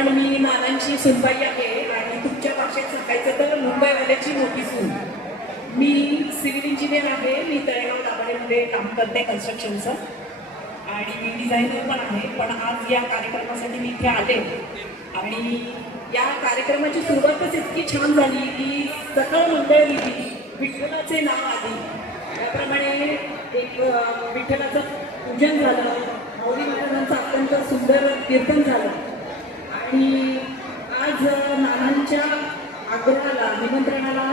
पण मी नानांची सुनबाई आहे आणि तुमच्या भाषेत सांगायचं तर मुंबईवाल्याची मोठी सून. मी सिव्हिल इंजिनियर आहे मी तळेगाव दाभाडेमध्ये काम करते कन्स्ट्रक्शनचं आणि मी डिझायनर पण आहे पण आज या कार्यक्रमासाठी मी इथे आले. आणि या कार्यक्रमाची सुरुवातच इतकी छान झाली की सकळ मंडळ लिहिली विठ्ठलाचे नाव आधी. त्याप्रमाणे एक विठ्ठलाचं पूजन झालं. माऊली महाराजांचं अत्यंत सुंदर कीर्तन झालं. आणि आज नानांच्या आग्रहाला निमंत्रणाला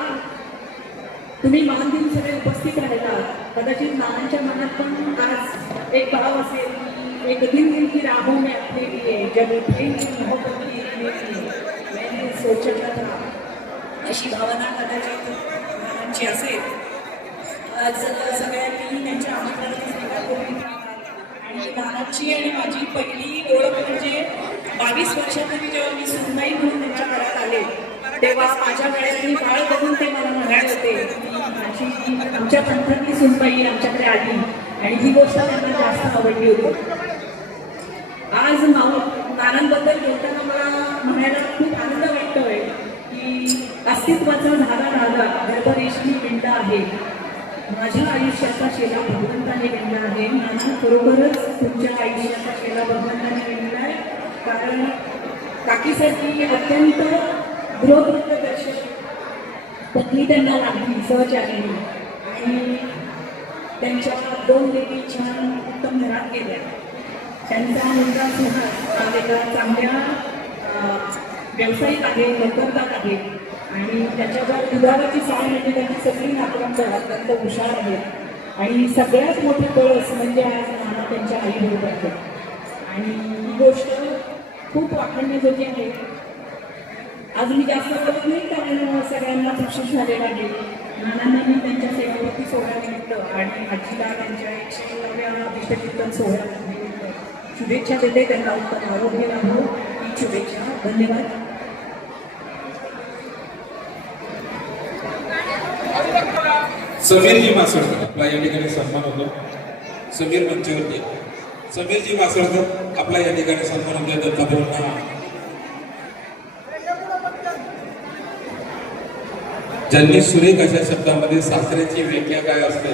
तुम्ही मान देऊन सगळे उपस्थित राहिला. कदाचित नानांच्या मनात पण आज एक भाव असेल एक दिन दिन की राहों में अपने लिए जब मोहब्बत की मैंने सोचला था अशी भावना कदाचित नानांची असेल. आज सगळ्यांनी त्यांच्या आमंत्रणाची आणि नानांची आणि माझी पहिली ओळख म्हणजे बावीस वर्षापूर्वी जेव्हा मी सुनबाई म्हणून त्यांच्या घरात आले तेव्हा माझ्या गळ्यातली बाळ बघून ते मला म्हणाले होते माझी आमच्या पंथातली सुनबाई आमच्याकडे आली आणि ही गोष्ट त्यांना जास्त आवडली होती. आज माऊ नानांबद्दल बोलताना मला म्हणायला खूप आनंद वाटतोय की अस्तित्वाचा धागा धागा गर्भरेशमी पिंड आहे. माझ्या आयुष्याचा शेला भगवंताने विणला आहे. नाना खरोखरच तुमच्या आयुष्याचा शेला भगवंताने काकीसाठी अत्यंत गृहदर्शक पत्नी त्यांना लागली सहचारिणी आणि त्यांच्या दोन लेखी छान उत्तम घरात गेल्या. त्यांचा मुलगा सुहास एका चांगल्या व्यावसायिक आहे नोकरदार आहे. आणि त्याच्यावर दुधाराची साय म्हणजे त्यांची सगळी नातवंड अत्यंत हुशार आहेत. आणि सगळ्यात मोठं कळस म्हणजे आज नाना त्यांच्या आईबरोबर आहे आणि ही गोष्ट खूप वाखाणण्याजोगी आहे. आज मी जास्त बोलत नाही कारण सगळ्यांना बक्षीस झालेला आहे नानांना मी त्यांच्या सेवावरती सोहळ्यानिमित्त आणि आजीला त्यांच्या एकशे नव्या अभिषेकीर्तन सोहळ्यानिमित्त शुभेच्छा देते त्यांना उत्तम आरोग्य लाभो. ही शुभेच्छा. धन्यवाद. समीरजी मासळकर. आपला या ठिकाणी सन्मान होतो. समीर मंचावरती. समीरजी मासळकर आपला या ठिकाणी सन्मान होतो दत्ताभाऊंना ज्यांनी सुरेख अशा शब्दामध्ये सासऱ्याची व्याख्या काय असते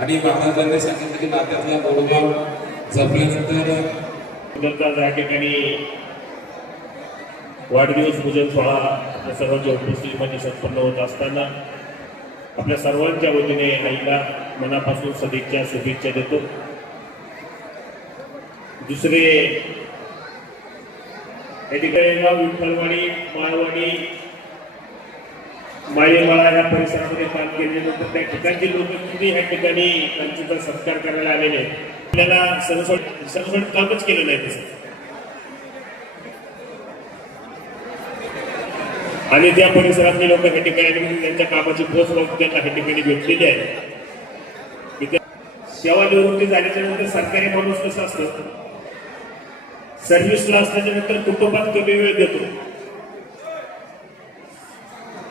आणि महाराजांनी सांगितलं की नात्यातला गोडभाव जपल्यानंतर या ठिकाणी वाढदिवस पूजन सोहळा आपल्या सर्वांच्या उपस्थितीमध्ये म्हणजे संपन्न होत असताना आपल्या सर्वांच्या वतीने आईला मनापासून सदिच्छा शुभेच्छा देतो. दुसरे या ठिकाणी विठ्ठलवाडी माळवाडी माळीमाळा या परिसरामध्ये काम केल्यानंतर त्या ठिकाणचे लोक किती ह्या ठिकाणी त्यांचा सत्कार करायला आलेले आहेत. आपल्याला सरसोट सरसोट कामच केलं नाही तसं. आणि त्या परिसरातले लोक ह्या ठिकाणी त्यांच्या कामाची पोच लोक त्यांना ह्या ठिकाणी भेटलेली आहे सेवा निवृत्ती झाल्याच्यानंतर सरकारी माणूस कसं असतं? सर्व्हिसला असल्याच्या नंतर कुटुंबात कमी वेळ देतो.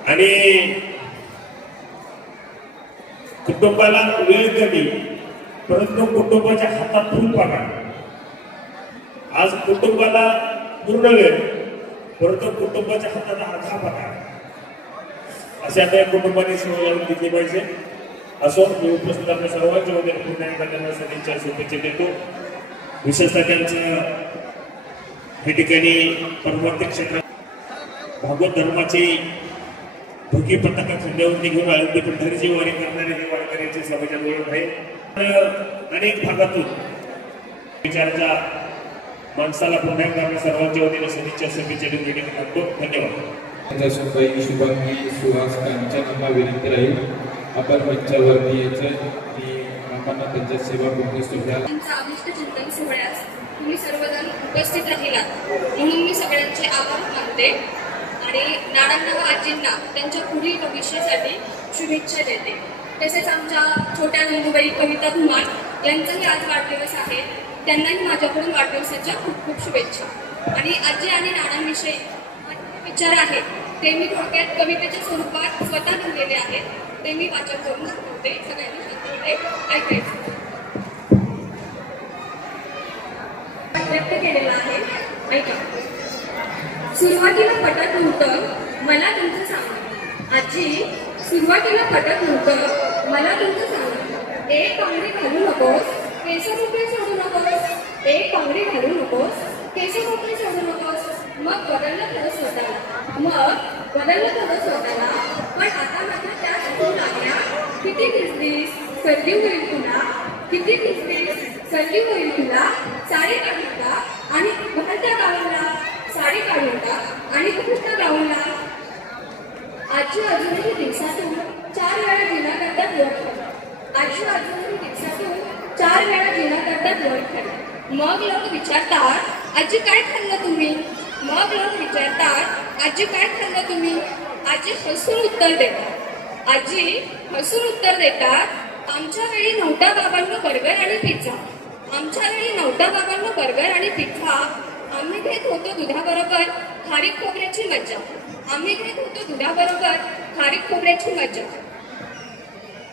आणि कुटुंबाला वेळ कमी परंतु कुटुंबाच्या हातात फुल पगार. आज कुटुंबाला पूर्ण वेळ परंतु कुटुंबाच्या हातात अर्धा पगार. अशा त्या कुटुंबाने सेवा लावून घेतली पाहिजे. असो मी उपस्थित आपल्या सर्वांच्या वगैरे पुन्हा एकदा शुभेच्छा देतो. विशेषतः त्यांचं या ठिकाणी परमार्थिक क्षेत्रात भागवत धर्माची धोकी पताका खांद्यावरती घेऊन आळंदी पंढरीची वारी करणारे हे वारकऱ्यांचे समाजात ओळख आहे. तर अनेक भागातून विचाराच्या माणसाला पुन्हा एकदा सर्वांच्या वतीने सदिच्छा शुभेच्छा देऊन भेटी करतो. धन्यवाद. सुनबाई शुभांगी सुहास कांचनांना विनंती राहील. आपण मंचावरती यायचं की आम्हाला त्यांच्या सेवा पूर्ण चिंतन सोहळ्यास तुम्ही सर्वजण उपस्थित राहिलात. म्हणून मी सगळ्यांचे आभार मानते आणि नानांना व आजींना त्यांच्या पुढील भविष्यासाठी शुभेच्छा देते. तसेच आमच्या छोट्या नंदुबाई कविता धुमाळ यांचाही आज वाढदिवस आहे. त्यांनाही माझ्याकडून वाढदिवसाच्या खूप खूप शुभेच्छा. आणि आजी आणि नानांविषयी विचार आहेत ते मी थोडक्यात कवितेच्या स्वरूपात स्वतः लिहिलेले आहेत. ते मी वाचन करून दाखवते. सगळ्यांनी शांतपणे ऐकायचं. व्यक्त केलेला आहे. ऐका. सुरुवातीला पटत नव्हतं मला तुमचं सांग. आजी सुरुवातीला पटत नव्हतं मला तुमचं सांग. एक पांगडी घालू नकोस केस मोकळे सोडू नकोस. एक पांगडी घालू नकोस केस मोकळे सोडू नकोस. मग बदललं थोडं स्वतःला. मग बदललं थोडं स्वतःला. पण आता मात्र त्या शिकून लागल्या. किती दिसलीस? सर्दी होईल तुला किती दिसलीस? सर्दी होईल साडी काढून टाक आणि भरत्या गावाला साडी काढून टाक आणि कृष्ण गावाला आजी अजूनही दिवसातून चार वेळा जिना करतात वर आजी अजूनही दिवसातून चार वेळा जिना करतात वर मग लोक विचारतात आजी काय खाल्लं तुम्ही? मग लोक विचारतात आजी काय खाल्लं तुम्ही? आजी हसून उत्तर देतात. आजी हसून उत्तर देतात आमच्या वेळी नव्हता बाबांना बर्गर आणि पिझ्झा आमच्या घरी नव्हता बाबांना बर्गर आणि पिठ्ठा. आम्ही घेत होतो दुधाबरोबर खारीक खोबऱ्याची मज्जा. आम्ही घेत होतो दुधाबरोबर खारीक खोबऱ्याची मज्जा.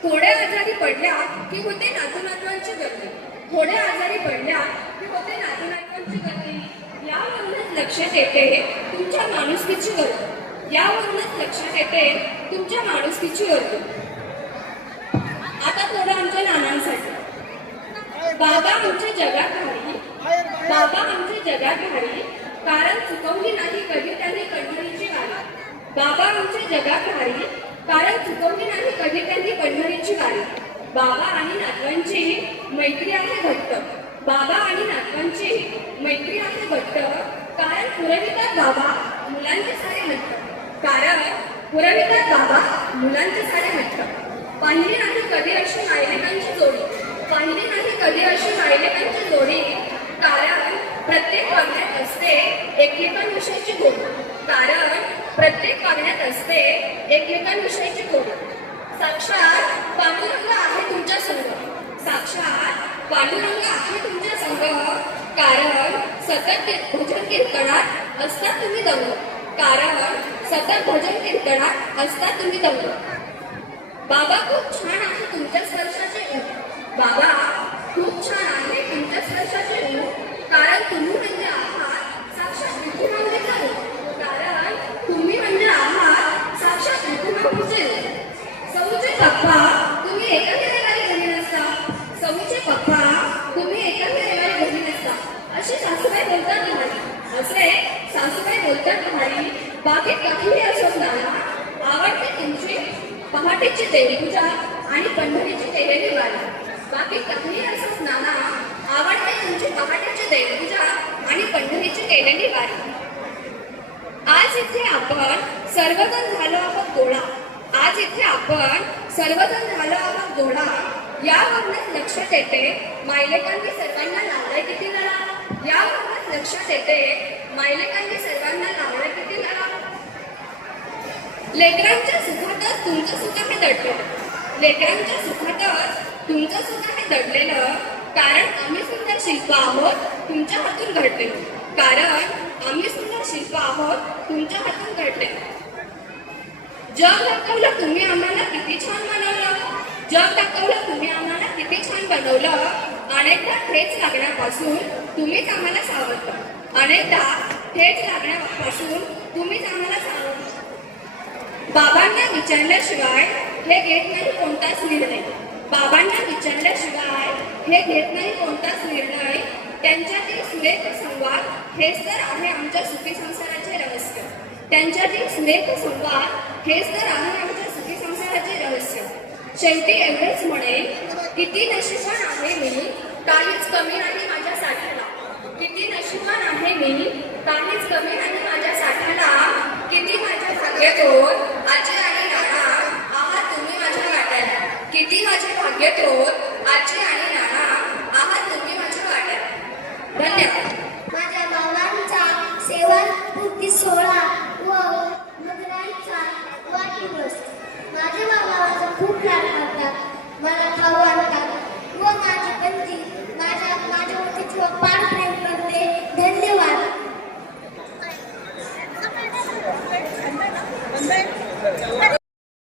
थोड्या आजारी पडल्या की होते नातू नातवांची गर्दी. थोड्या आजारी पडल्या की होते नातू नातवांची गर्दी. यावरूनच लक्षात येते तुमच्या माणुसकीची गर्दी. यावरूनच लक्षात येते तुमच्या माणुसकीची गर्दी. आता थोडं आमच्या नानांसाठी. बाबा आमच्या जगात भारी बाबा आमच्या जगात घाली कारण चुकवली नाही कधी त्यांनी पंढरीची वारी. बाबा आमच्या जगात भारी कारण चुकवली नाही कधी त्यांनी पंढरीची वारी. बाबा आणि नातवांची मैत्री आहे घट्ट. बाबा आणि नातवांची मैत्री आहे घट्ट. कारण पुरवितात बाबा मुलांचे सारे हट्ट कारण पुरवितात बाबा मुलांचे सारे हट्ट पाहिली नाही कधी अशी नायकांची जोडी. पाहिली नाही कधी अशी मायलेकांची जोडी कारण प्रत्येक वागण्यात असते एकमेकांविषयीची गोड. कारण प्रत्येक वागण्यात असते एकमेकांविषयीची गोड. साक्षात पांडुरंग आहे तुमच्या संग. साक्षात पांडुरंग आहे तुमच्या संघ कारण सतत भजन कीर्तनात असता तुम्ही दंग. कारण सतत भजन कीर्तनात असता तुम्ही दंग. बाबा खूप छान आहे तुमच्या स्पर्श बाबा खूप छान आहे तुमच्या स्पर्शाचे कारण तुम्ही म्हणजे आहात साक्षात विठुरावलेचा ऊन कारण तुम्ही म्हणजे आहात साक्षात विठुरावचे ऊन समूचे पप्पा तुम्ही एका रविवारी घरी नसता. समूचे पप्पा तुम्ही एका रविवारी घरी नसता. असे सासूबाई बोलतात तुम्हाला. असे सासूबाई बोलतात तुम्हाला. बाकी कधीही असो नाना आवडते तुमची पहाटेची देवीपूजा आणि पंढरीची केलेली वारी बाकी काहीही असंच नाना आवडते म्हणजे तुमची पहाटेची देवपूजा आणि पंढरीची केलेली वारी. आज इथे आपण सर्वजण झालो आहोत गोळा. आज इथे आपण सर्वजण झालो आहोत गोळा. यावरूनच लक्षात येते मायलेकांनी सर्वांना लावलाय किती लढा यावरूनच लक्षात येते मायलेकांनी सर्वांना लावलाय किती लढा लेकरांच्या सुखातच तुमचं सुख मी दडलेलं लेकरांच्या सुखातच तुमचं सुद्धा हे दडलेलं कारण आम्ही सुद्धा शिल्प आहोत तुमच्या हातून घडलेलो कारण आम्ही सुद्धा शिल्प आहोत तुमच्या हातून घडलेलो जग दाखवलं तुम्ही आम्हाला किती छान बनवलं. जग दाखवलं तुम्ही आम्हाला किती छान बनवलं. अनेकदा ठेच लागण्यापासून तुम्हीच आम्हाला सावरलं अनेकदा ठेच लागण्यापासून तुम्हीच आम्हाला सावरलं बाबांना विचारल्याशिवाय हे घेत नाही कोणताच निर्णय. बाबांना विचारल्याशिवाय हे घेत नाही कोणताच निर्णय. त्यांच्यातील सुरेख संवाद हेच तर आहे आमच्या सुखी संसाराचे रहस्य. त्यांच्यातील सुरेख संवाद हेच तर आहे आमच्या सुखी संसाराचे रहस्य. शेवटी एवढेच म्हणे किती नशिबान आहे मी काहीच कमी नाही माझ्या साठ्याला. किती नशिबान आहे मी काहीच कमी नाही माझ्या साठ्याला. किती माझ्या भाग्यातून आज आणि नाना आहात तुम्ही माझ्या वाट्याला किती माझे